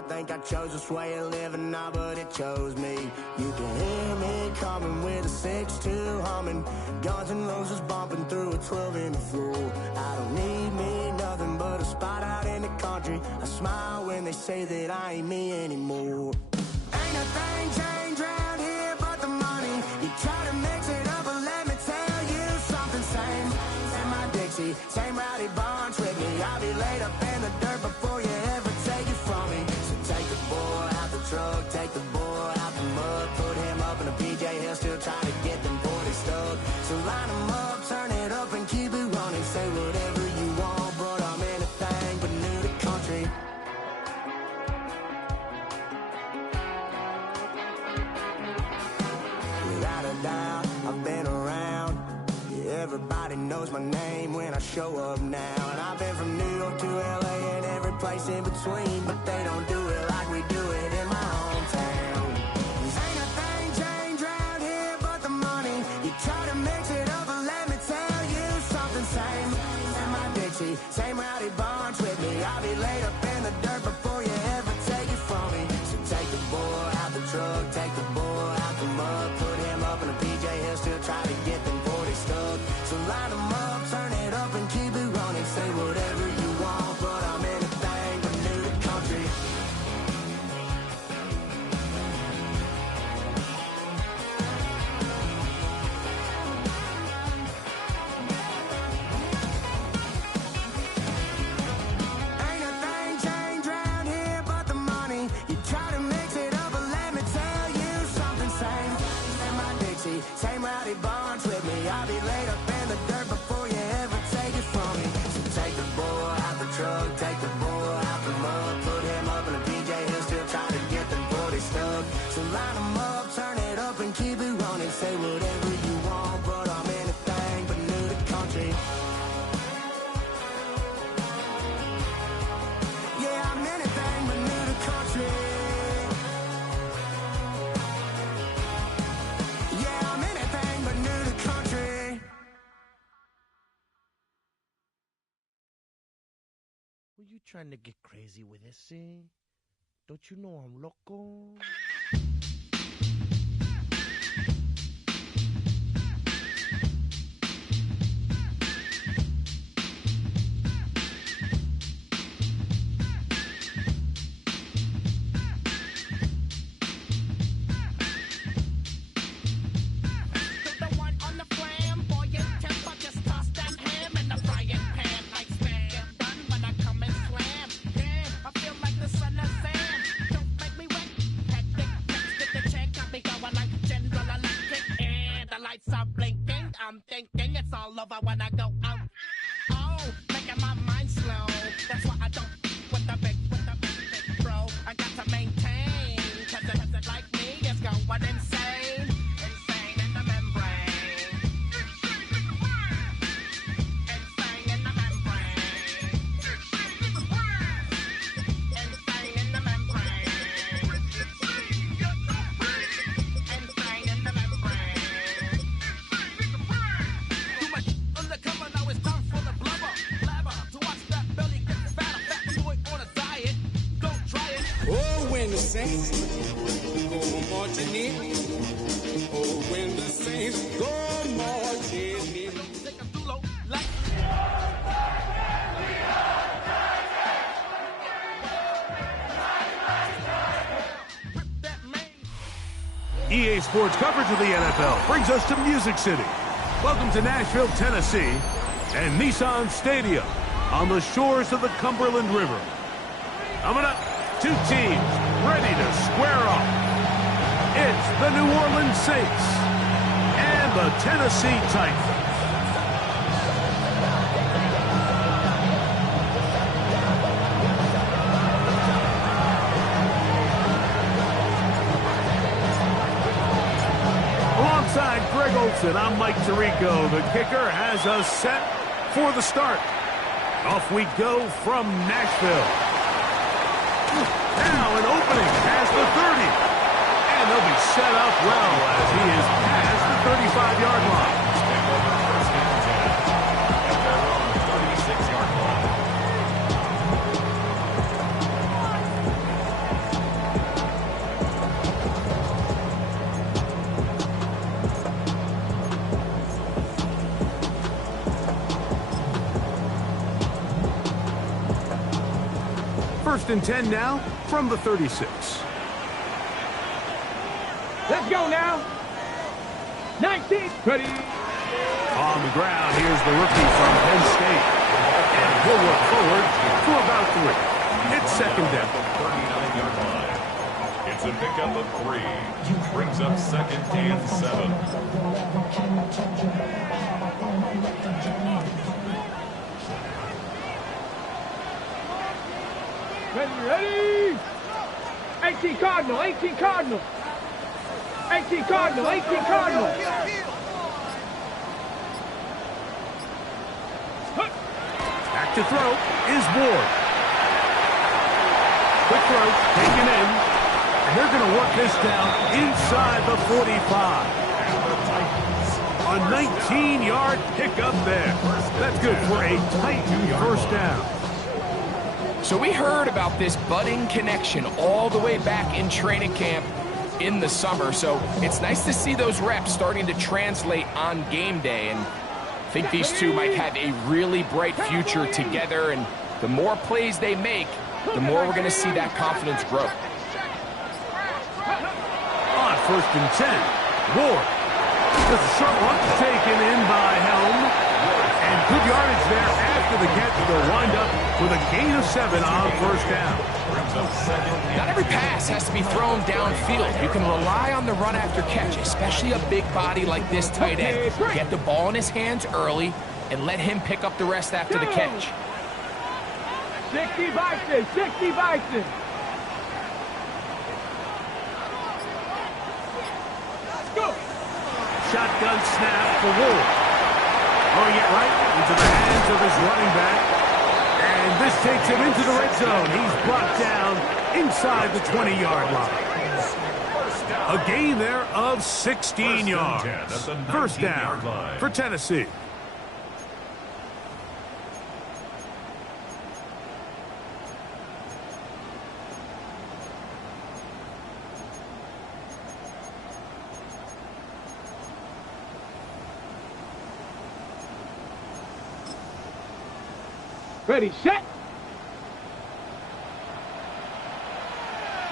I think I chose this way of living now, but it chose me. You can hear me coming with a 6-2 humming, Guns N' Roses bumping through a 12 in the floor. I don't need me nothing but a spot out in the country. I smile when they say that I ain't me anymore. Ain't a thing changed around here but the money. You try to mix it up, but let me tell you something. Same my Dixie, same rowdy bunch with me. I'll be laid up in the dirt before you ever take it from me. So take the boy out the truck, take the boy out the mud, put him up in a PJ, he'll still try to get them 40 stuck. So line him up, turn it up and keep it running. Say whatever you want, but I'm anything but new to country. Without a doubt, I've been around. Yeah, everybody knows my name when I show up now. And I've been from New York to LA and every place in between, but they don't do it like we do it in my hometown. Ain't a thing changed around here but the money. You try to mix it up, but let me tell you something. Same my Dixie, same rowdy bunch with me. I'll be laid up in the dirt before you ever take it from me. So take the boy out the truck, take the boy out the mud, put him up in a PJ, he'll still try to get them 40 stuck. So line him up, turn it up and keep it running. Say whatever you want, but I'm anything but new to country. Ain't a thing changed around here but the money. You try to mix it up, but let me tell you something. Same my Dixie, same rowdy bunch with me. I'll be laid up in the dirt before you ever take it from me. So take the boy out the truck, take the boy out the mud, put him up in a PJ, he'll still try to get them 40 stuck. So line him up, turn it up and keep it running. Say whatever you want, but I'm anything but new to country. Yeah, I'm anything but new to country. Yeah, I'm anything but new to country. Were you trying to get crazy with this, eh? Don't you know I'm loco? The one on the flamboyant temper, just toss that ham in the frying pan like spam. Get done when I come and slam. Damn, I feel like the son of Sam. Don't make me wet. Hectic, next to the check, got me going like General Electric. And the lights are blinking. I'm thinking it's all over when I go out. Oh, making my mind slow. That's why I don't with the big bro. I got to maintain, cause it like me is going insane. Insane in the membrane. Insane in the membrane. Insane in the membrane. Insane in the membrane. Too much undercover, now it's time for the blubber. Blabber, to watch that belly get fatter. Fat boy on a diet, don't try it. Oh, when the saints go marching in. Oh, when the saints go marching in. Take a too low, like rip that man. EA Sports coverage of the NFL brings us to Music City. Welcome to Nashville, Tennessee, and Nissan Stadium on the shores of the Cumberland River. Coming up, two teams ready to square off. It's the New Orleans Saints and the Tennessee Titans. Alongside Greg Olson, I'm Mike Tirico. The kicker has us set for the start. Off we go from Nashville. Now an opening past the 30. And they'll be set up well as he is past the 35-yard line. First and 10 now from the 36. Let's go now. 19. Ready. On the ground, here's the rookie from Penn State. And he'll work forward for about 3. It's second down. 39-yard line. It's a pickup of 3. Brings up second and 7. Ready. 18 Cardinal. 18 Cardinal. 18 Cardinal. 18 Cardinal. Back to throw is Ward. Quick throw, taken in. And they're going to work this down inside the 45. A 19-yard pickup there. That's good for a Titan first down. So we heard about this budding connection all the way back in training camp in the summer. So it's nice to see those reps starting to translate on game day. And I think these two might have a really bright future together. And the more plays they make, the more we're going to see that confidence grow. On first and 10, Ward. This is a short one taken in by Helm. And good yardage there after the catch. They'll wind up with a gain of 7 on first down. Not every pass has to be thrown downfield. You can rely on the run after catch, especially a big body like this tight end. Get the ball in his hands early and let him pick up the rest after the catch. 60 Bison. 60 Bison. Go. Shotgun snap for Ward. Throwing it right into the hands of his running back. And this takes him into the red zone. He's brought down inside the 20-yard line. A gain there of 16 yards. First down for Tennessee. Ready, set.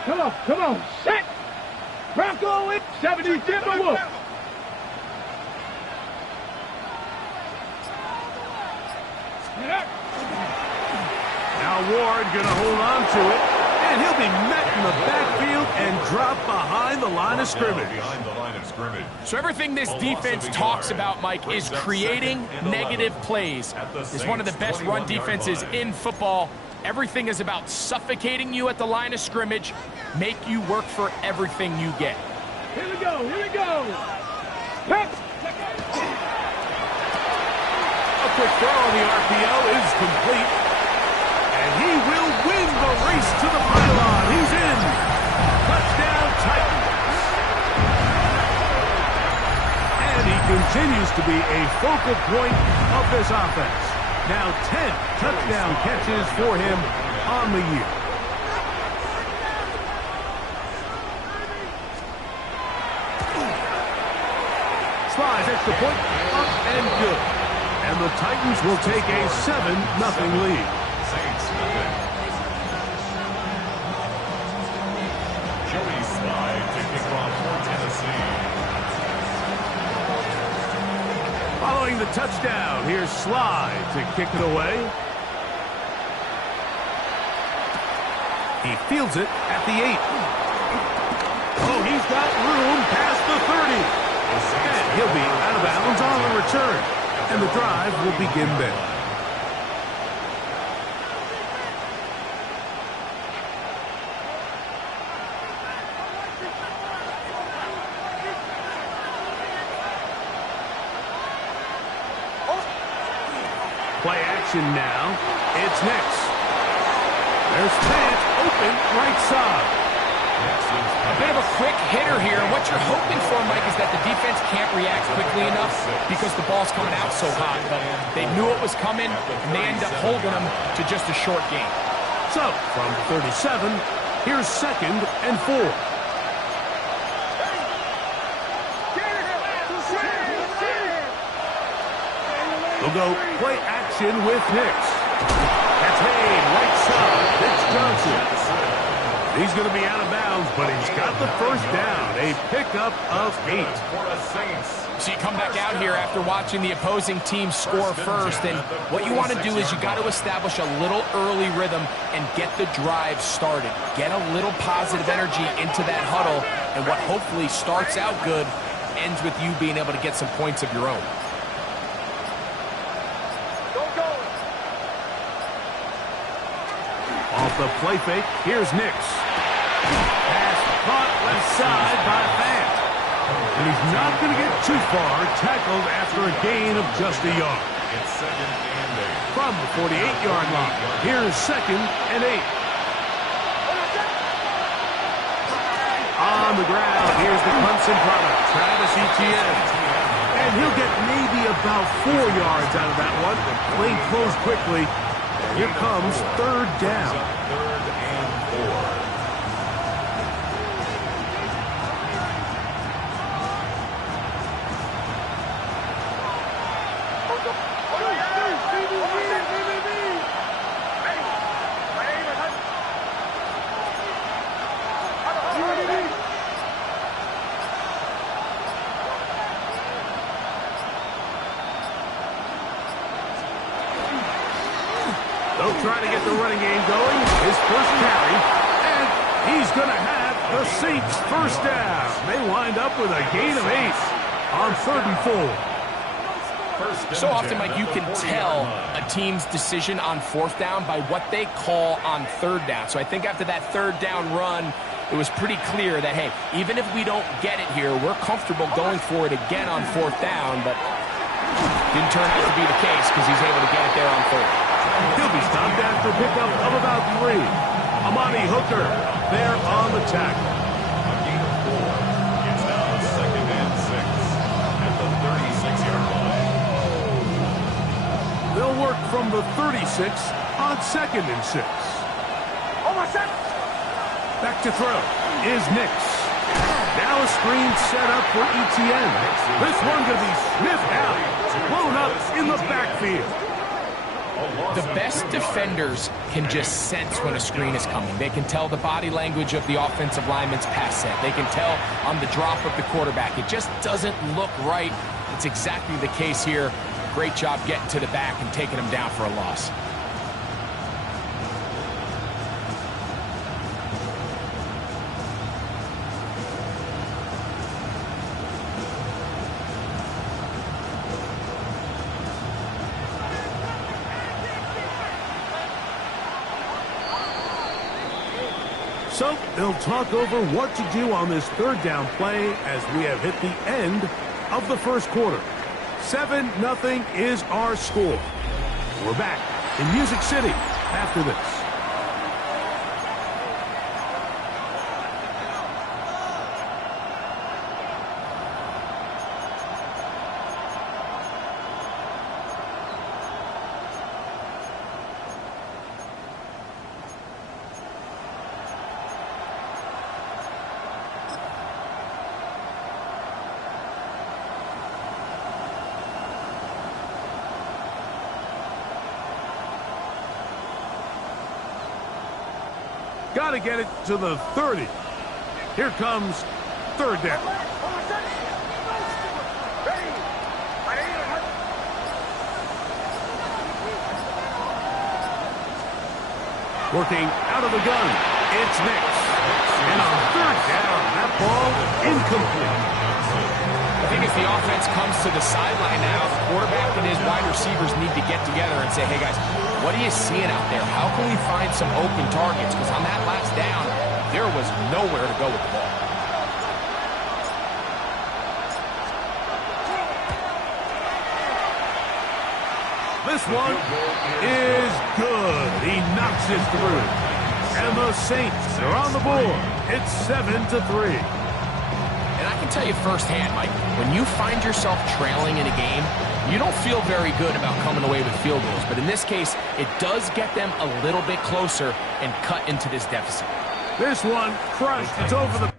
Come on, set. Bronco in 70 Timberwolf. Now Ward gonna hold on to it, and he'll be met in the backfield and dropped behind the line of scrimmage. So everything this defense talks about, Mike, is creating negative plays. It's one of the best run defenses in football. Everything is about suffocating you at the line of scrimmage, make you work for everything you get. Here we go, here we go. Pep. A quick throw on the RPO is complete. And he will win the race to the pylon. He's in. Touchdown, Titans. And he continues to be a focal point of this offense. Now 10 touchdown catches for him on the year. Slides extra point, up and good. And the Titans will take a 7-0 lead. Joey Slide to kick off for Tennessee. Following the touchdown, here's Slide to kick it away. He fields it at the 8. Oh, he's got room past the 30. And he'll be out of bounds on the return. And the drive will begin there. Play action now. It's Nix. There's Fant open right side. A bit of a quick hitter here. What you're hoping for, Mike, is that the defense can't react quickly enough because the ball's coming out so hot. But they knew it was coming, and they end up holding them to just a short gain. So, from 37, here's 2nd and 4. They'll go play action with Nix. That's made right side. It's Johnson. going to be out of bounds, but he's got the first down. A pickup of 8. For the Saints. So you come back out here after watching the opposing team score first, and what you want to do is you got to establish a little early rhythm and get the drive started. Get a little positive energy into that huddle, and what hopefully starts out good ends with you being able to get some points of your own. Off the play fake, here's Nix. Pass caught left side by Fant. And he's not going to get too far, tackled after a gain of just a yard. It's 2nd and 8. From the 48-yard line, here's 2nd and 8. On the ground, here's the Clemson product, Travis Etienne. And he'll get maybe about 4 yards out of that one. Playing close quickly. Here comes 3rd down. 3rd and 4. They'll try to get the running game going. His first carry. And he's going to have the Saints first down. They wind up with a gain of 8 on 3rd and 4. So often, Mike, you can tell a team's decision on 4th down by what they call on 3rd down. So I think after that 3rd down run, it was pretty clear that, hey, even if we don't get it here, we're comfortable going for it again on 4th down, but didn't turn out to be the case because he's able to get it there on 3rd. He'll be stopped after a pickup of about 3. Amani Hooker there on the tackle. A gain of 4. It's now 2nd and 6 at the 36-yard line. They'll work from the 36 on 2nd and 6. Back to throw is Nix. Now a screen set up for Etienne. This one going to be sniffed out, blown up in the backfield. The best defenders can just sense when a screen is coming. They can tell the body language of the offensive lineman's pass set. They can tell on the drop of the quarterback. It just doesn't look right. It's exactly the case here. Great job getting to the back and taking him down for a loss. So they'll talk over what to do on this 3rd down play as we have hit the end of the first quarter. 7-0 is our score. We're back in Music City after this. Got to get it to the 30. Here comes 3rd down. Working out of the gun, it's Nix. And on 3rd down, that ball incomplete. I think as the offense comes to the sideline now, the quarterback and his wide receivers need to get together and say, hey guys, what are you seeing out there? How can we find some open targets? Because on that last down, there was nowhere to go with the ball. This one is good. He knocks it through. And the Saints are on the board. It's 7-3. And I can tell you firsthand, Mike, when you find yourself trailing in a game, you don't feel very good about coming away with field goals. But in this case, it does get them a little bit closer and cut into this deficit. This one crushed. It's over the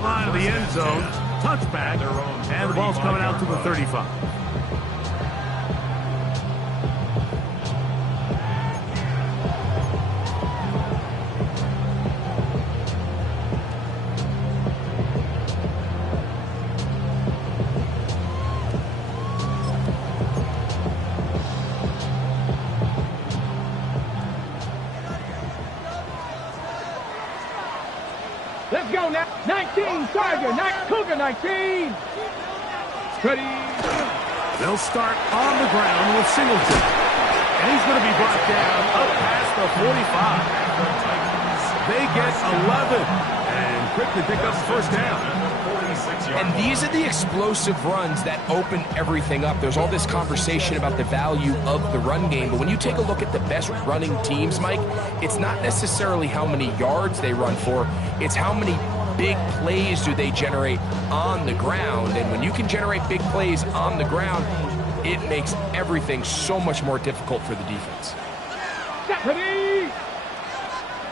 line of the end zone. Touchback, and the ball's coming out to the 35. Let's go now. 19, Tiger. Cougar 19. Ready. They'll start on the ground with Singleton. And he's going to be brought down up past the 45. They get 11 and quickly pick up the first down. And these are the explosive runs that open everything up. There's all this conversation about the value of the run game, but when you take a look at the best running teams, Mike, it's not necessarily how many yards they run for, it's how many big plays do they generate on the ground. And when you can generate big plays on the ground, it makes everything so much more difficult for the defense. Ready.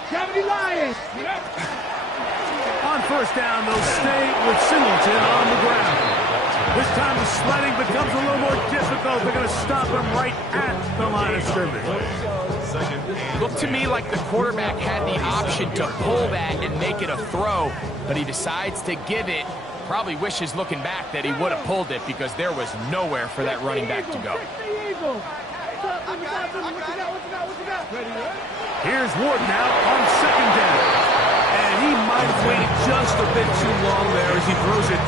70 Lions. On first down, they'll stay with Singleton on the ground. This time the sledding becomes a little more difficult. They're going to stop him right at the line of scrimmage. Looked to me like the quarterback had the option to pull that and make it a throw, but he decides to give it. Probably wishes looking back that he would have pulled it because there was nowhere for that running back to go. Here's Ward now on second down. And he might have waited just a bit too long there as he throws it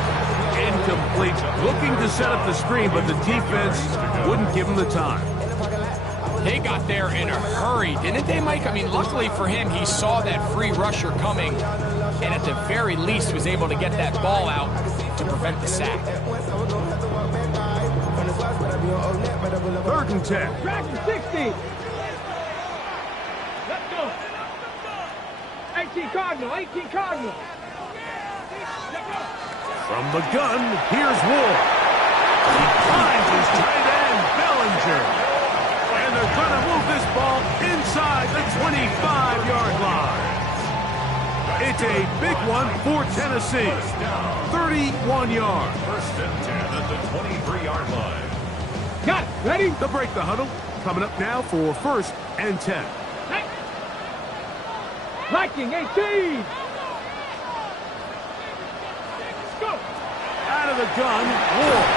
incomplete. Looking to set up the screen, but the defense wouldn't give him the time. They got there in a hurry, didn't they, Mike? I mean, luckily for him, he saw that free rusher coming, and at the very least was able to get that ball out to prevent the sack. 3rd and 10. Dragon 60. Let's go. 18 Cardinal. From the gun, here's Ward. He finds his tight end, Bellinger. And they're trying to move this ball inside the 25-yard line. It's a big one for Tennessee. 31 yards. 1st and 10 at the 23-yard line. Got it. Ready? They'll break the huddle. Coming up now for 1st and 10. Viking 18. Go. Out of the gun, Ward.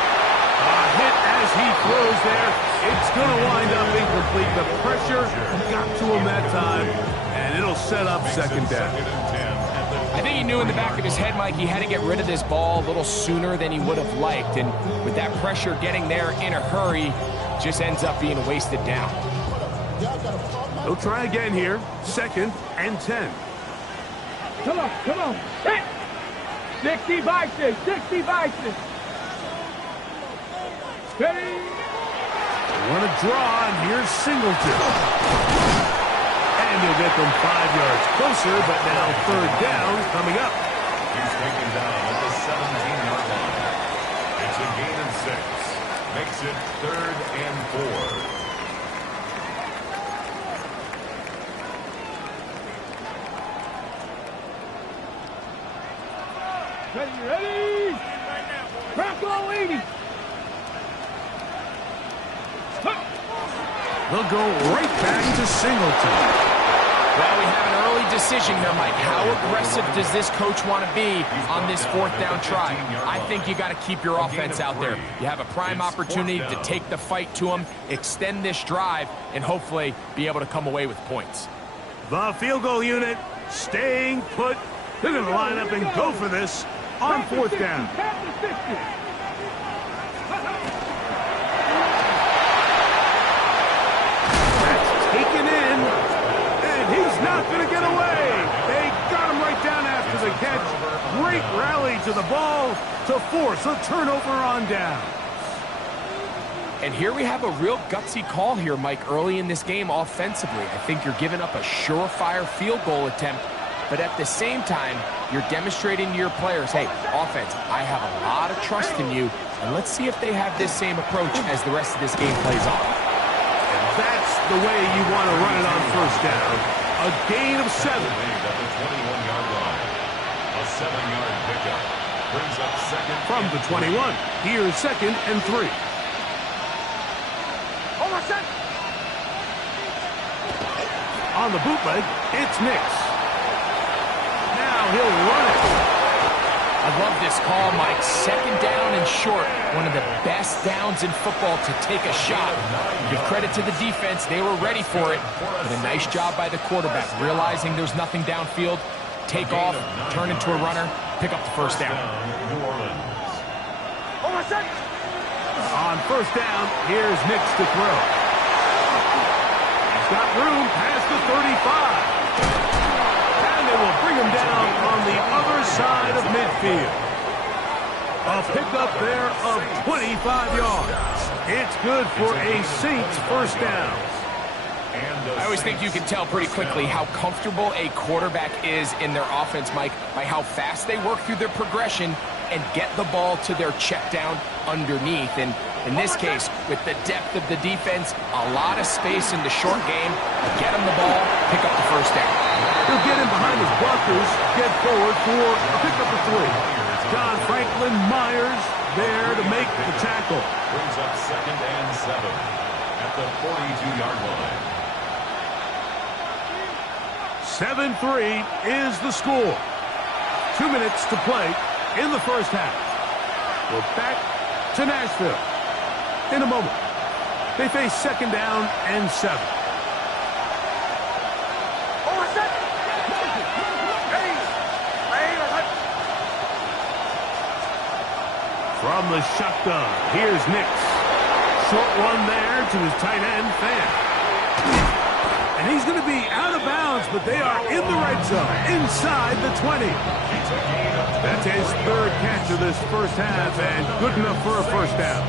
A hit as he throws there. It's going to wind up incomplete. The pressure got to him that time, and it'll set up 2nd down. I think he knew in the back of his head, Mike, he had to get rid of this ball a little sooner than he would have liked. And with that pressure getting there in a hurry, just ends up being a wasted down. They'll try again here. 2nd and 10. Come on. 60 Vikings. Ready? They want to draw, and here's Singleton. And he'll get them 5 yards closer, but now 3rd down coming up. He's taken down at the 17-yard line. It's a gain of 6. Makes it 3rd and 4. Ready? Bronco 80. They'll go right back to Singleton. Well, we have an early decision here, Mike. How aggressive does this coach want to be on this 4th down try? I think you got to keep your offense out there. You have a prime opportunity to take the fight to them, extend this drive, and hopefully be able to come away with points. The field goal unit staying put. They're going to line up and go for this on 4th down. That's taken in, and he's not going to get away. They got him right down after the catch. Great rally to the ball to force a turnover on down. And here we have a real gutsy call here, Mike, early in this game offensively. I think you're giving up a surefire field goal attempt, but at the same time, you're demonstrating to your players, hey, offense, I have a lot of trust in you, and let's see if they have this same approach as the rest of this game plays on. And that's the way you want to run it on 1st down. A gain of 7. At the 21-yard line. A 7-yard pickup. Brings up second. From the 21, here's 2nd and 3. On the bootleg, it's Nix. Now he'll run it. I love this call, Mike. 2nd down and short. One of the best downs in football to take a shot. Give credit to the defense. They were ready for it. But a nice job by the quarterback, realizing there's nothing downfield. Take off, turn into a runner, pick up the 1st down. On 1st down, here's Nix to throw. He's got room past the 35. And they will bring him down on the other side of midfield. A pickup there of 25 yards. It's good for a Saints 1st down. I always think you can tell pretty quickly how comfortable a quarterback is in their offense, Mike, by how fast they work through their progression and get the ball to their check down underneath. And in this case, with the depth of the defense, a lot of space in the short game, get him the ball, pick up the 1st down. He'll get in behind his blockers, get forward for a pickup of 3. John Franklin Myers there to make the tackle. Brings up 2nd and 7 at the 42-yard line. 7-3 is the score. 2 minutes to play in the 1st half. We're back to Nashville in a moment. They face 2nd down and 7. From the shotgun, here's Nix. Short one there to his tight end, Fan. And he's going to be out of bounds, but they are in the red zone, inside the 20. That's his 3rd catch of this 1st half, and good enough for a 1st down.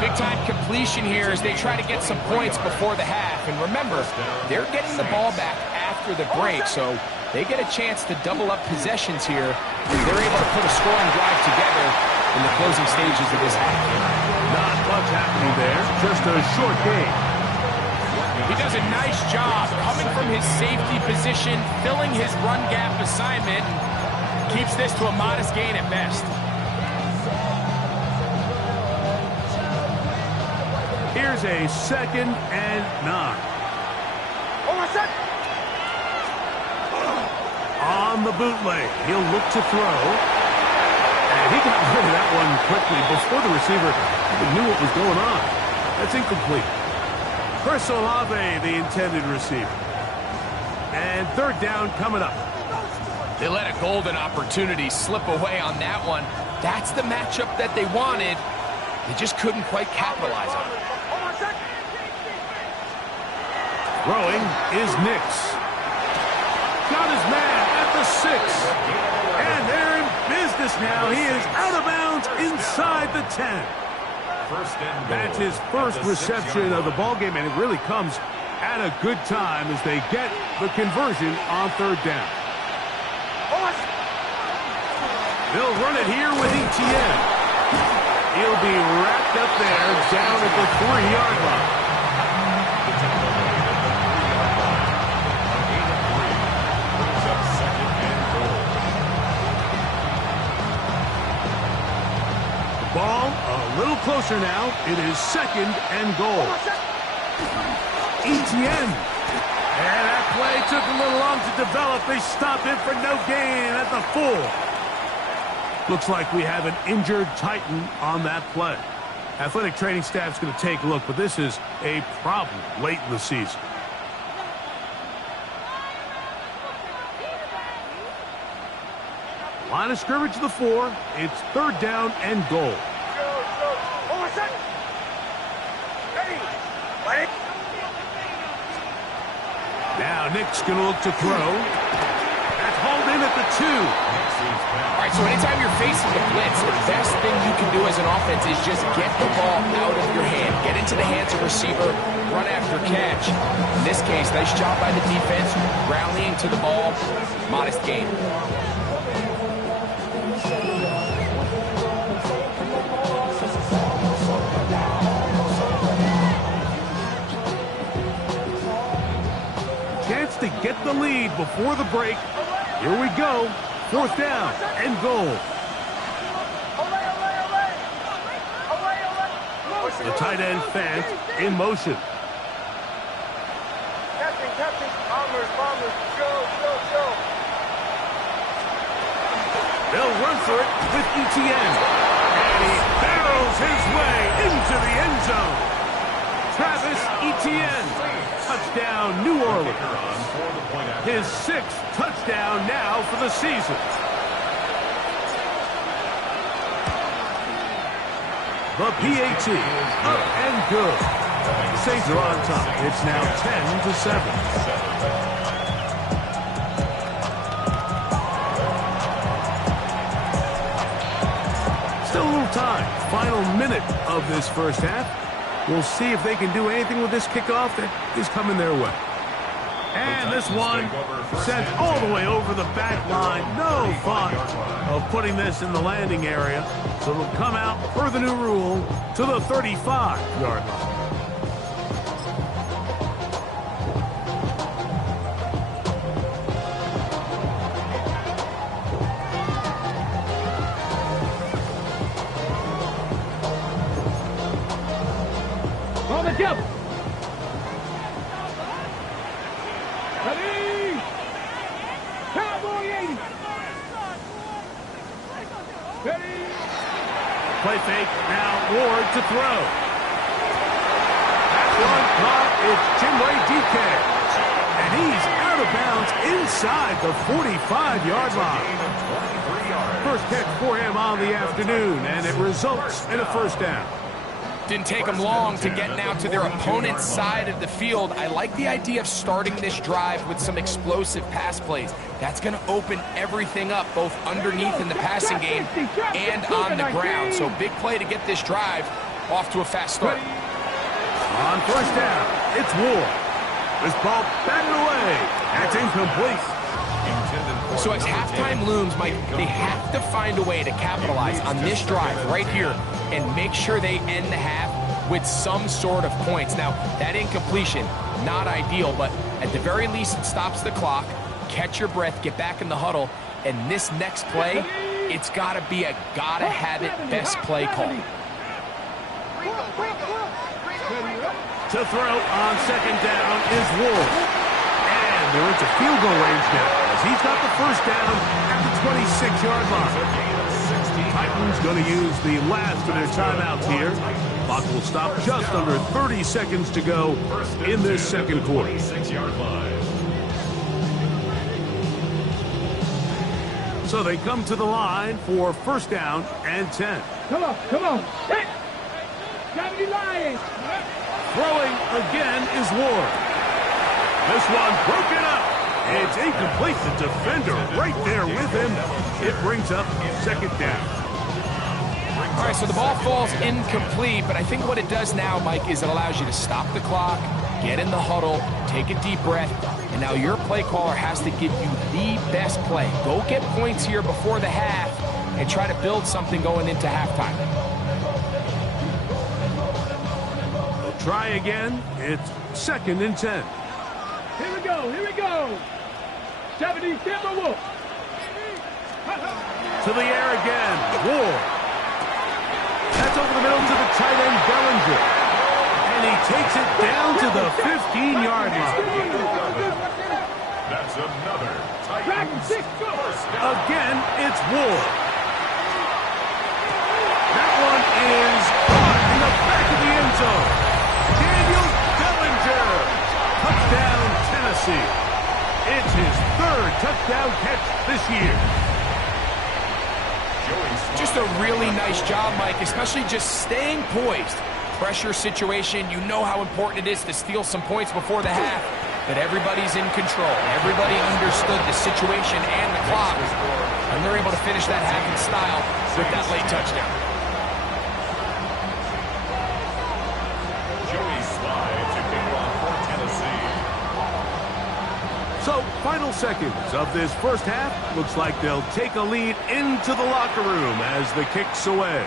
Big-time completion here as they try to get some points before the half. And remember, they're getting the ball back after the break, so they get a chance to double up possessions here. They're able to put a scoring drive together in the closing stages of this half. Not much happening there, just a short game. He does a nice job coming from his safety position, filling his run gap assignment, and keeps this to a modest gain at best. Here's a 2nd and 9. On the bootleg, he'll look to throw. And he got rid of that one quickly before the receiver even knew what was going on. That's incomplete. Chris Olave, the intended receiver. And 3rd down coming up. They let a golden opportunity slip away on that one. That's the matchup that they wanted. They just couldn't quite capitalize on it. Throwing is Nix. Got his man at the 6. And they're in business now. He is out of bounds inside the 10. That's his 1st reception of the ballgame, and it really comes at a good time as they get the conversion on 3rd down. They'll run it here with Etienne. He'll be wrapped up there down at the 3-yard line. Ball a little closer now. It is 2nd and goal. Etienne. And that play took a little long to develop. They stopped it for no gain at the 4. Looks like we have an injured Titan on that play. Athletic training staff's going to take a look, but this is a problem late in the season. Line of scrimmage to the 4. It's 3rd down and goal. Now Nick's going to look to throw. That's hauled in at the 2. All right, so anytime you're facing the blitz, the best thing you can do as an offense is just get the ball out of your hand. Get into the hands of receiver, run after catch. In this case, nice job by the defense, rallying to the ball, modest gain. Chance to get the lead before the break. Here we go. 4th down and goal. The tight end Fant in motion. Captain, bombers, go. They'll run for it with Etienne. And he barrels his way into the end zone. Travis Etienne. Touchdown, New Orleans. His 6th touchdown now for the season. The PAT, up and good. Saints are on top. It's now 10-7. Still a little time. Final minute of this first half. We'll see if they can do anything with this kickoff that is coming their way. And this one sent all the way over the back line. No fun of putting this in the landing area. So it'll come out per the new rule to the 35-yard line. On the jump. Ready. Cowboy 80. Ready. Play fake, now Ward to throw. That one caught, it's Chinway DK. And he's out of bounds inside the 45-yard line. First catch for him on the afternoon, and it results in a first down. Didn't take them long to get now to their opponent's side of the field. I like the idea of starting this drive with some explosive pass plays. That's going to open everything up, both underneath in the passing game and on the ground. So big play to get this drive off to a fast start. On first down, it's Ward. This ball batted away. That's incomplete. So as halftime looms, Mike, they have to find a way to capitalize on this drive right here and make sure they end the half with some sort of points. Now, that incompletion, not ideal, but at the very least, it stops the clock. Catch your breath, get back in the huddle, and this next play, it's got to be a gotta-have-it best play call. To throw on second down is Ward. And they're into field goal range now as he's got the first down at the 26-yard line. Titans going to use the last of their timeouts here. Clock will stop just under 30 seconds to go in this second quarter. So they come to the line for first down and 10. Come on. Hit. Gravity Lions. Throwing again is Ward. This one broken up. It's incomplete. The defender right there with him. It brings up second down. All right, so the ball falls incomplete, but I think what it does now, Mike, is it allows you to stop the clock, get in the huddle, take a deep breath, and now your play caller has to give you the best play. Go get points here before the half and try to build something going into halftime. They'll try again. It's second and 10. Here we go. 70 Timberwolves. To the air again. Ward. That's over the middle to the tight end, Bellinger. And he takes it down to the 15-yard line. That's another Titans first down. Again, it's Ward. That one is caught in the back of the end zone. Daniel Bellinger. Touchdown, Tennessee. It's his third touchdown catch this year. Just a really nice job, Mike, especially just staying poised. Pressure situation, you know how important it is to steal some points before the half, but everybody's in control. Everybody understood the situation and the clock, and they're able to finish that half in style with that late touchdown. So, final seconds of this first half. Looks like they'll take a lead into the locker room as the kick's away.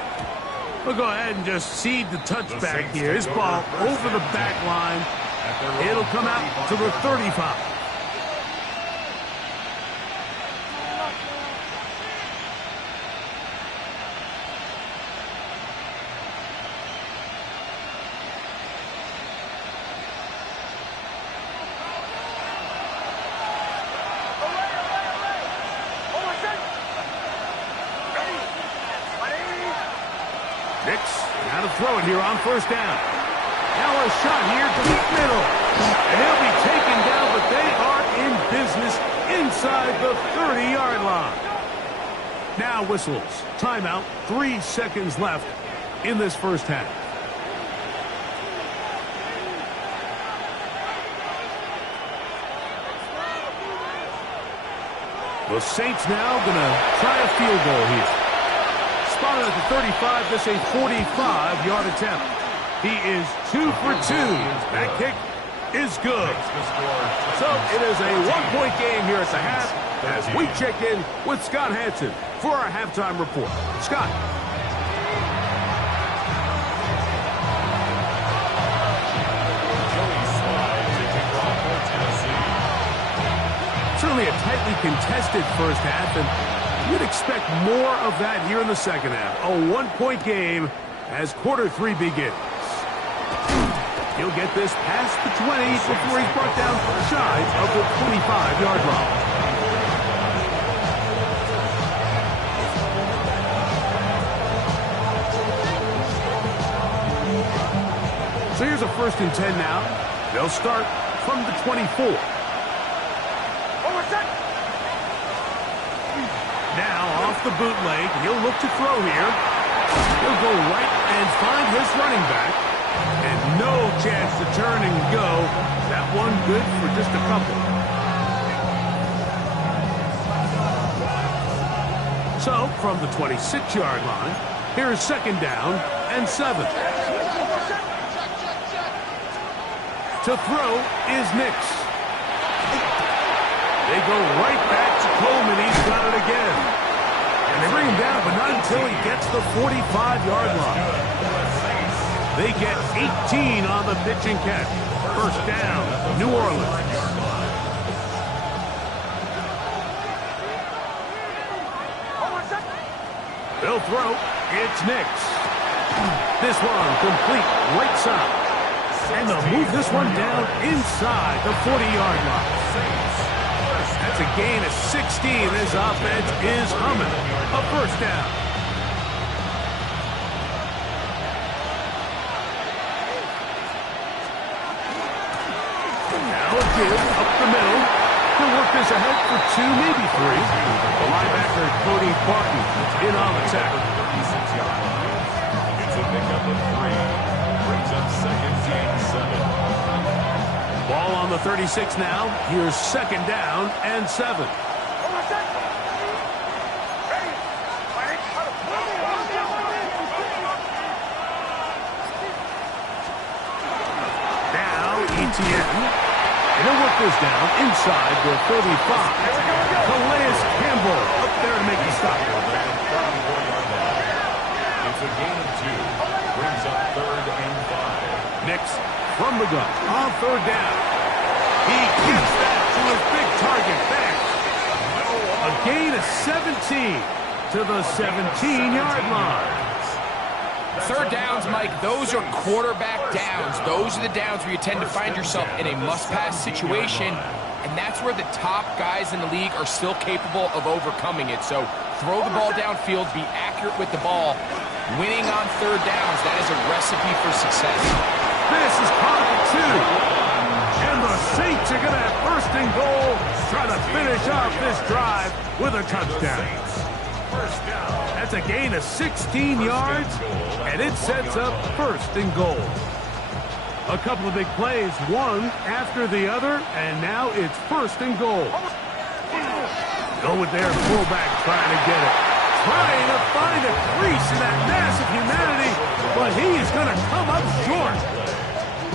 We'll go ahead and just cede the touchback here. His ball over the back line. It'll come out to the 35. to throw it here on first down. Now a shot here to the middle. And they'll be taken down, but they are in business inside the 30-yard line. Now whistles. Timeout. 3 seconds left in this first half. The Saints now going to try a field goal here. Spotted at the 35, this a 45-yard attempt. He is 2 for 2. That kick is good. So it is a one-point game here at the half as we check in with Scott Hansen for our halftime report. Scott. Certainly a tightly contested first half, and you'd expect more of that here in the second half. A one-point game as quarter 3 begins. He'll get this past the 20 before he's brought down shy of the 25-yard line. So here's a 1st and 10 now. They'll start from the 24. Now off the bootleg, he'll look to throw here. He'll go right and find his running back. And no chance to turn and go. That one good for just a couple. So from the 26-yard line, here's 2nd down and 7. To throw is Nix. They go right back to Coleman. He's got it again. And they bring him down, but not until he gets the 45-yard line. They get 18 on the pitch and catch. 1st down, New Orleans. They'll throw. It's Nix. This one complete right side. And they'll move this one down inside the 40-yard line. That's a gain of 16. This offense is humming. A 1st down. Now a give up the middle. He'll work this ahead for 2, maybe 3. The linebacker, Cody Barton, in on the tackle. It's a pickup of 3. Brings up 2nd and 7. Ball on the 36 now. Here's 2nd down and 7. Now ETN. And he'll work this down inside the 35. Calais Campbell up there to make the stop. It's a gain of 2. Brings up 3rd and 5. Nix from the gun on 3rd down. He gets that to his big target back. A gain of 17 to the 17-yard line. 3rd downs, Mike, those are quarterback downs. Those are the downs where you tend to find yourself in a must-pass situation, and that's where the top guys in the league are still capable of overcoming it. So throw the ball downfield, be accurate with the ball. Winning on 3rd downs, that is a recipe for success. This is caught at 2. And the Saints are going to have 1st and goal, try to finish off this drive with a touchdown. That's a gain of 16 yards, and it sets up 1st and goal. A couple of big plays, one after the other, and now it's 1st and goal. Go with their fullback trying to get it. Trying to find a crease in that mass of humanity, but he is going to come up short.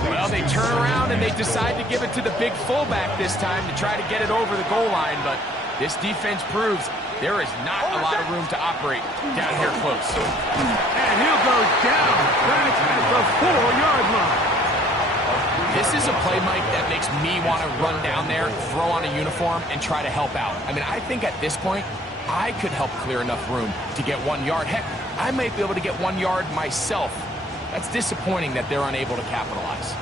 Well, they turn around and they decide to give it to the big fullback this time to try to get it over the goal line, but this defense proves there is not a lot of room to operate down here close. And he'll go down back at the 4-yard line. This is a play, Mike, that makes me want to run down there, throw on a uniform, and try to help out. I mean, I think at this point, I could help clear enough room to get 1 yard. Heck, I might be able to get 1 yard myself. That's disappointing that they're unable to capitalize.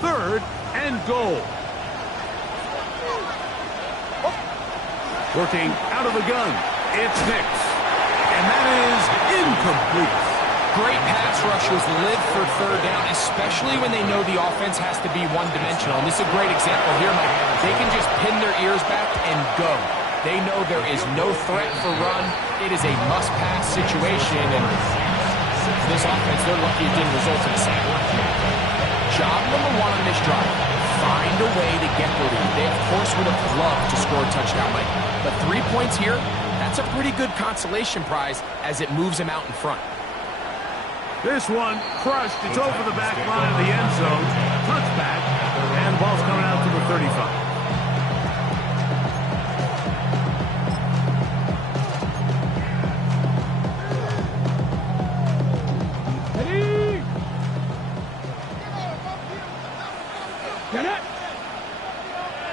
3rd and goal. Working out of the gun, it's Nix. And that is incomplete. Great pass rushers live for third down, especially when they know the offense has to be one-dimensional. And this is a great example here, Mike. They can just pin their ears back and go. They know there is no threat for run. It is a must-pass situation, and for this offense, they're lucky it didn't result in a sack. Job number one on this drive, find a way to get the lead. They, of course, would have loved to score a touchdown, Mike. But 3 points here, that's a pretty good consolation prize as it moves them out in front. This one crushed. It's over the back line of the end zone. Touchback, and the ball's coming out to the 35.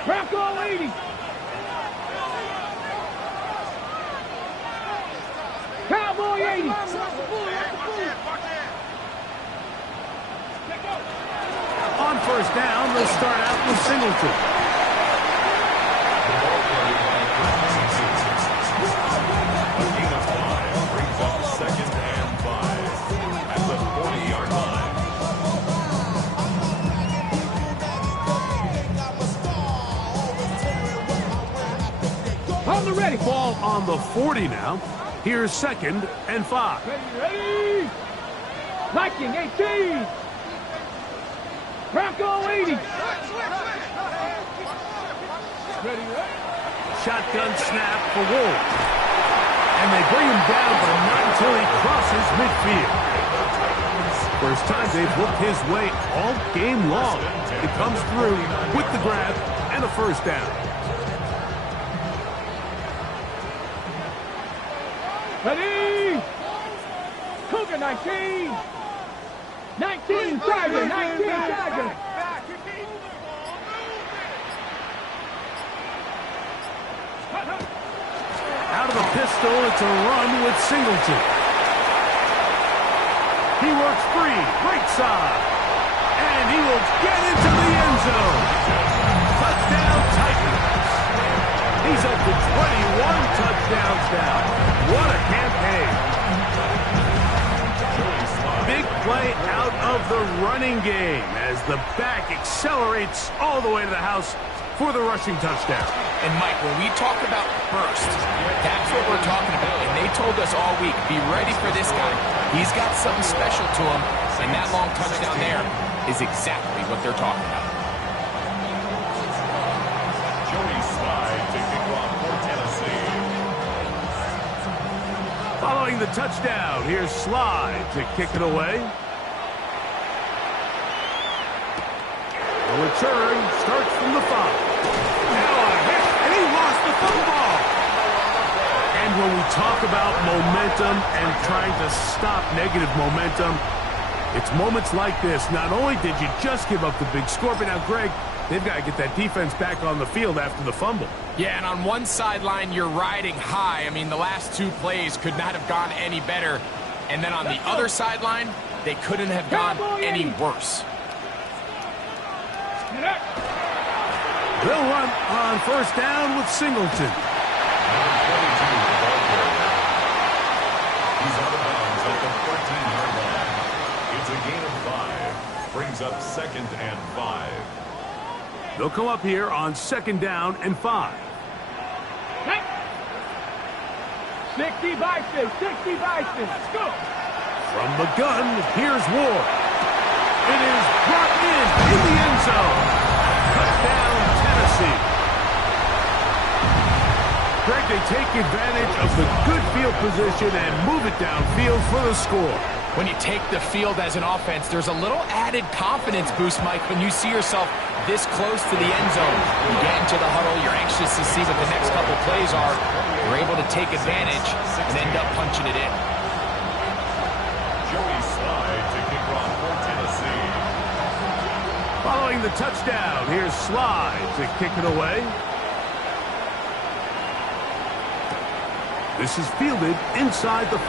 Bronco 80. Cowboy 80. On first down, they'll start out with Singleton. Ready. Ball on the 40 now. Here's 2nd and 5. Ready. Viking 18. Bronco 80. Ready. Shotgun snap for Wolf. And they bring him down, but not until he crosses midfield. First time they've looked his way all game long. He comes through with the grab and a first down. Ready! Cougar 19! 19 Tiger! 19 Tiger! Out of the pistol, it's a run with Singleton. He works free, right side. And he will get into the end zone. Touchdown Titans. He's up to 21 touchdowns now. What a campaign. Big play out of the running game as the back accelerates all the way to the house for the rushing touchdown. And Mike, when we talk about burst, that's what we're talking about. And they told us all week, be ready for this guy. He's got something special to him, and that long touchdown there is exactly what they're talking about. Following the touchdown, here's Slide to kick it away. The return starts from the 5. Now a hit, and he lost the football. And when we talk about momentum and trying to stop negative momentum, it's moments like this. Not only did you just give up the big score, but now, Greg, they've got to get that defense back on the field after the fumble. Yeah, and on one sideline, you're riding high. I mean, the last 2 plays could not have gone any better. And then on the other sideline, they couldn't have gone any worse. They'll run on first down with Singleton. He's out of bounds at the 14-yard line. It's a gain of 5. Brings up 2nd and 5. They'll come up here on 2nd down and 5. 60 Bison, 60 Bison. Let's go. From the gun, here's Ward. It is brought in the end zone. Touchdown, Tennessee. Greg, they take advantage of the good field position and move it downfield for the score. When you take the field as an offense, there's a little added confidence boost, Mike, when you see yourself this close to the end zone. You get into the huddle, you're anxious to see what the next couple plays are. You're able to take advantage and end up punching it in. Joey Slide to kick off for Tennessee. Following the touchdown, here's Slide to kick it away. This is fielded inside the 5.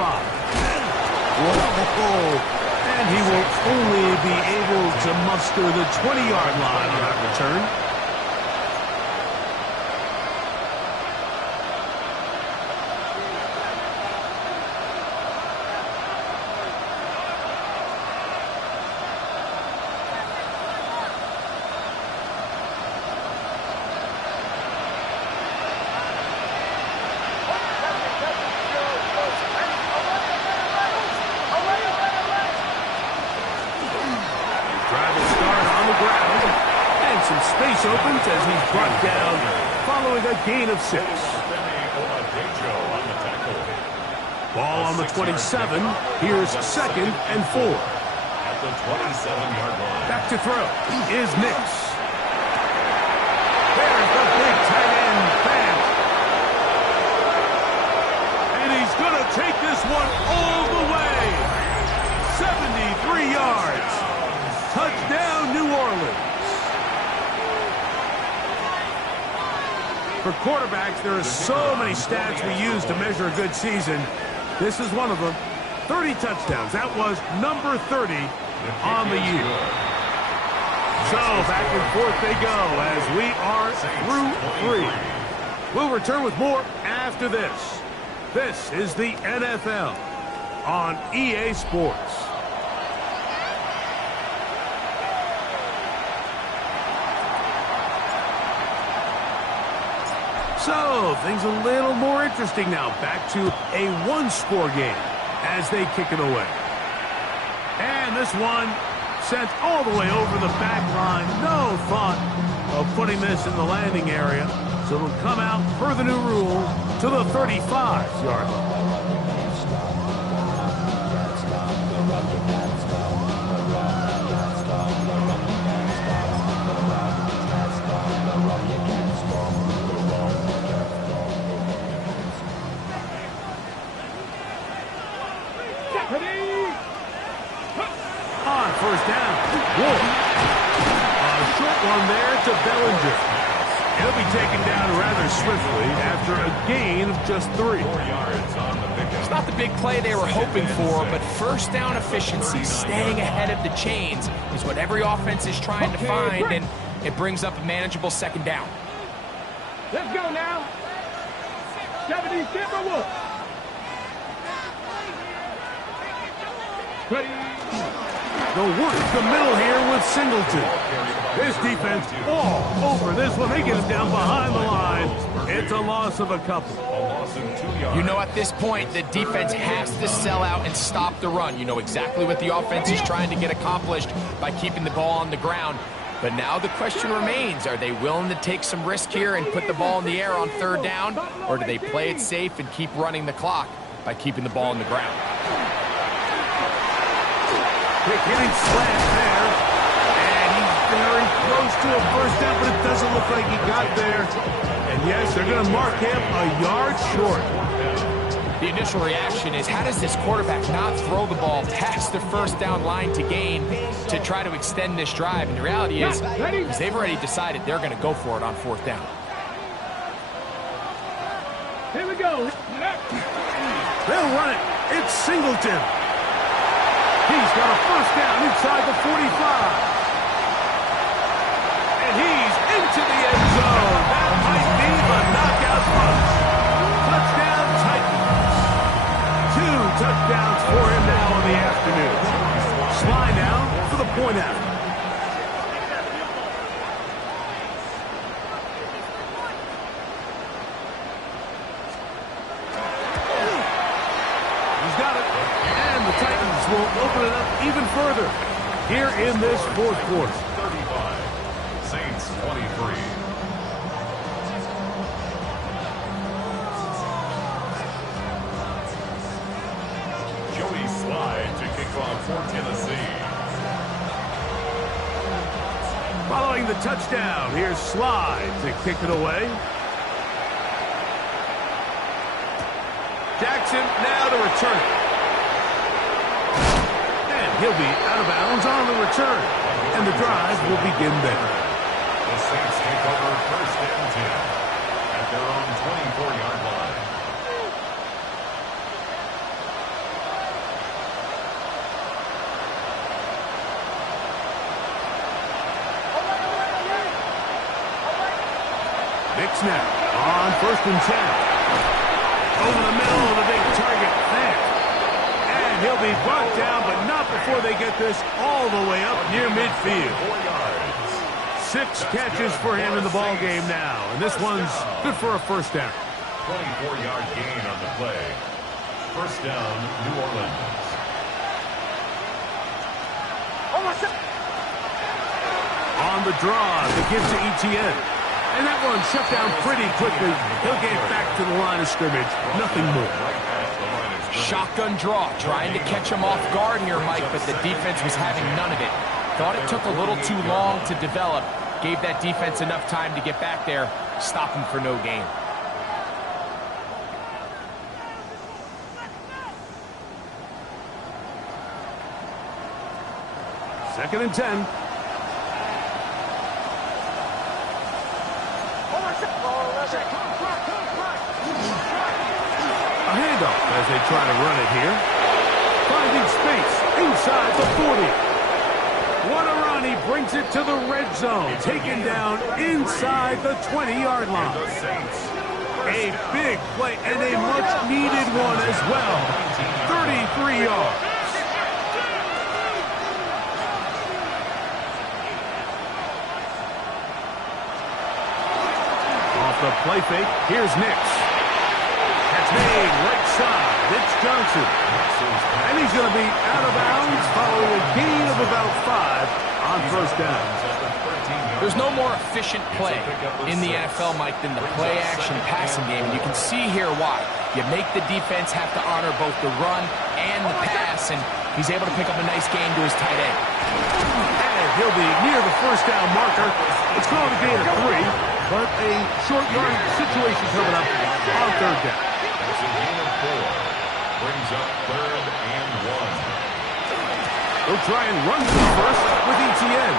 Whoa. And he will only be able to muster the 20-yard line on that return. brought down following a gain of 6. Ball on the 27. Here's 2nd and 4. At the 27-yard line. Back to throw is Nix. There's the big tight end, Bam. And he's going to take this one all the way. 73 yards. Touchdown, New Orleans. For quarterbacks, there are so many stats we use to measure a good season. This is one of them. 30 touchdowns. That was number 30 on the year. So back and forth they go as we are through 3. We'll return with more after this. This is the NFL on EA Sports. So, things a little more interesting now. Back to a one-score game as they kick it away. And this one sent all the way over the back line. No thought of putting this in the landing area. So it'll come out, per the new rule, to the 35-yard line. On first down, Wolf. A short one there to Bellinger. He'll be taken down rather swiftly after a gain of just 3. 4 yards on the pickup. It's not the big play they were hoping for, but first down efficiency, staying ahead of the chains, is what every offense is trying to find, and it brings up a manageable 2nd down. Let's go now. 70 Timber Wolf. Ready. They'll work the middle here with Singleton. This defense all over this one. They get him down behind the line. It's a loss of a couple. You know, at this point, the defense has to sell out and stop the run. You know exactly what the offense is trying to get accomplished by keeping the ball on the ground. But now the question remains, are they willing to take some risk here and put the ball in the air on 3rd down? Or do they play it safe and keep running the clock by keeping the ball on the ground? Quick hitting slant there. And he's very close to a first down, but it doesn't look like he got there. And yes, they're going to mark him a yard short. The initial reaction is, how does this quarterback not throw the ball past the first down line to gain to try to extend this drive? And the reality is, they've already decided they're going to go for it on 4th down. Here we go. They'll run it. It's Singleton. He's got a first down inside the 45. And he's into the end zone. That might be the knockout punch. Touchdown Titans. 2 touchdowns for him now in the afternoon. Sly now for the point out. He's got it. And the Titans will open it up even further here in this 4th quarter. 35. Saints 23. Joey Slide to kick off for Tennessee. Following the touchdown, here's Slide to kick it away. Jackson now to return it. And he'll be out of bounds on the return. And the drive will begin there. The Saints take over 1st and 10 at their own 24-yard line. Nix now on 1st and 10. Over the middle of the big target there. And he'll be brought down, but not before they get this all the way up near midfield. 4 yards. 6 catches for him in the ball game now. And this one's good for a first down. 24-yard gain on the play. First down, New Orleans. On the draw, the give to Etienne. And that one shut down pretty quickly. He'll get back to the line of scrimmage. Nothing more. Shotgun draw, trying to catch him off guard here, Mike, but the defense was having none of it. Thought it took a little too long to develop. Gave that defense enough time to get back there. Stop him for no gain. Second and 10. A handoff as they try to run it here. Finding space inside the 40. Wanarani brings it to the red zone. Taken down inside the 20-yard line. A big play and a much-needed one as well. 33 yards. Off the play fake, here's Nix. That's made right side. It's Johnson. And he's going to be out of bounds following a gain of about 5 on first down. There's no more efficient play in the NFL, Mike, than the play-action passing game. And you can see here why. You make the defense have to honor both the run and the pass, and he's able to pick up a nice gain to his tight end. And he'll be near the first down marker. It's called a gain of 3, but a short yard situation coming up on third down. That's a gain of 4. Brings up 3rd and 1. They'll try and run to the first with ETN.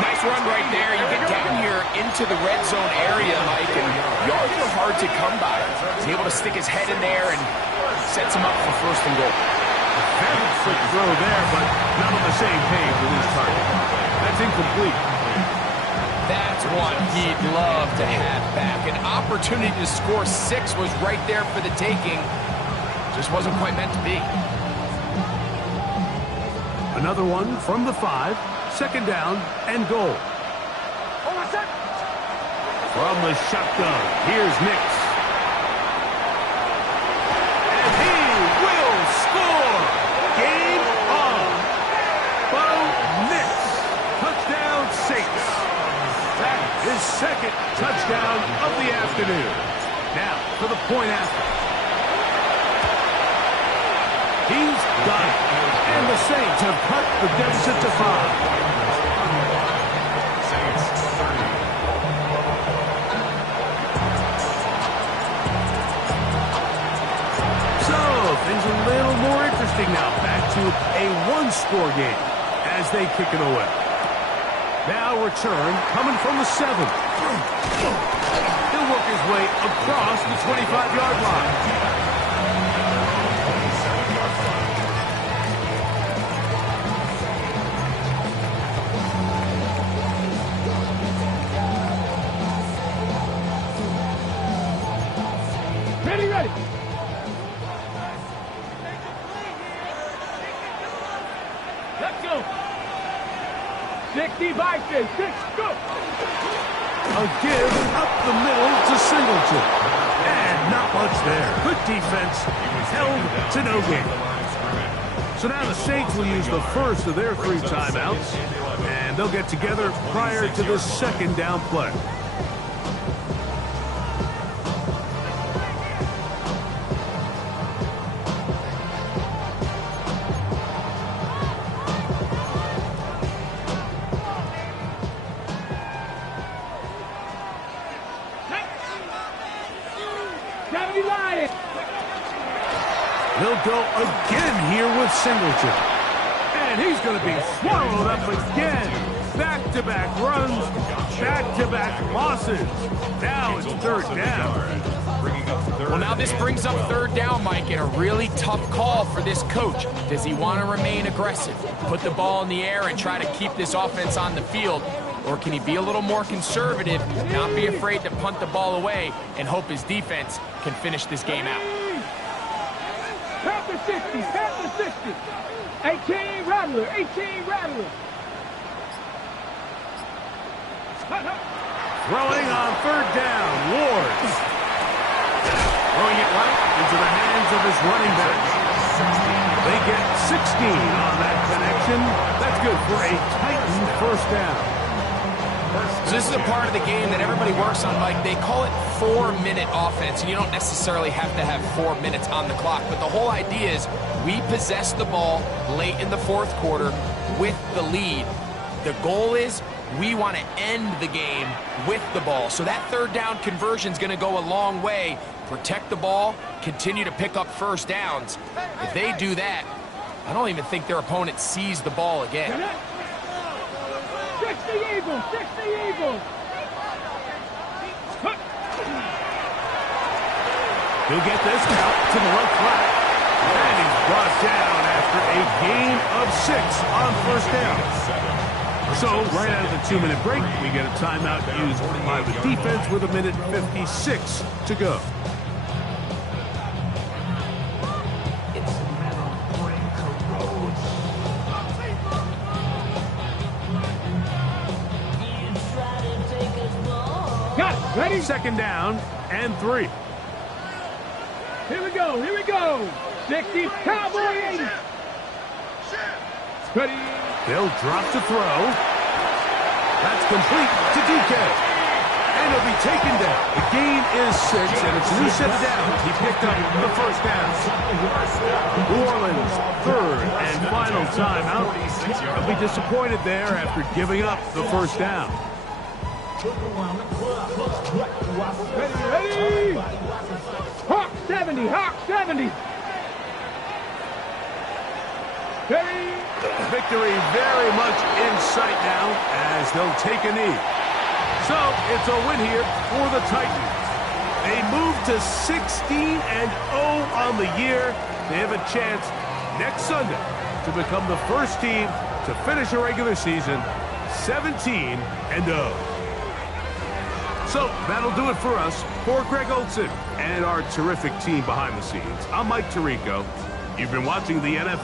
Nice run right there. You get down here into the red zone area, Mike, and yards are hard to come by. He's able to stick his head in there and sets him up for first and goal. Very quick throw there, but not on the same page with his target. That's incomplete. That's one he'd love to have back. An opportunity to score 6 was right there for the taking. Just wasn't quite meant to be. Another one from the 5. Second down and goal. From the shotgun, here's Nix. And he will score! Game on! Bo Nix. Touchdown Saints. That is second touchdown of the afternoon. Now for the point after. He's got it. And the Saints have cut the deficit to 5. Saints 30. So, things a little more interesting now. Back to a one-score game as they kick it away. Now return coming from the 7. He'll work his way across the 25-yard line. Ready. Let's go. 65, 6, go. A give up the middle to Singleton. And not much there. Good defense. Held to no gain. So now the Saints will use the first of their 3 timeouts. And they'll get together prior to the second down play. He'll go again here with Singleton. And he's going to be swallowed up again. Back-to-back runs, back-to-back losses. Now it's third down. Well, now this brings up third down, Mike, and a really tough call for this coach. Does he want to remain aggressive, put the ball in the air and try to keep this offense on the field? Or can he be a little more conservative, not be afraid to punt the ball away, and hope his defense can finish this game out? Pat the 60, pat the 60. 18 Rattler, 18 Rattler. Throwing on third down, Ward. Throwing it right into the hands of his running back. They get 16 on that connection. That's good for a Titan first down. So this is a part of the game that everybody works on, Mike. They call it 4-minute offense, and you don't necessarily have to have 4 minutes on the clock. But the whole idea is we possess the ball late in the fourth quarter with the lead. The goal is we want to end the game with the ball. So that third down conversion is going to go a long way. Protect the ball, continue to pick up first downs. If they do that, I don't even think their opponent sees the ball again. 60 Eagles, 60 Eagles. He'll get this out to the right flat. And he's brought down after a gain of 6 on first down. So, right out of the 2-minute break, we get a timeout used by the defense with 1:56 to go. Got it. Ready? Second down and 3. Here we go. Here we go. 60 Cowboy 80. Ready? They'll drop to throw. That's complete to DK. And he'll be taken down. The gain is 6, and it's a new set of downs. He picked up the first down. New Orleans, third and final timeout. They'll be disappointed there after giving up the first down. Ready, ready. Hawk 70, Hawk 70. Ready. Victory very much in sight now as they'll take a knee. So it's a win here for the Titans. They move to 16-0 on the year. They have a chance next Sunday to become the first team to finish a regular season 17-0. So that'll do it for us. For Greg Olson and our terrific team behind the scenes, I'm Mike Tirico. You've been watching the NFL.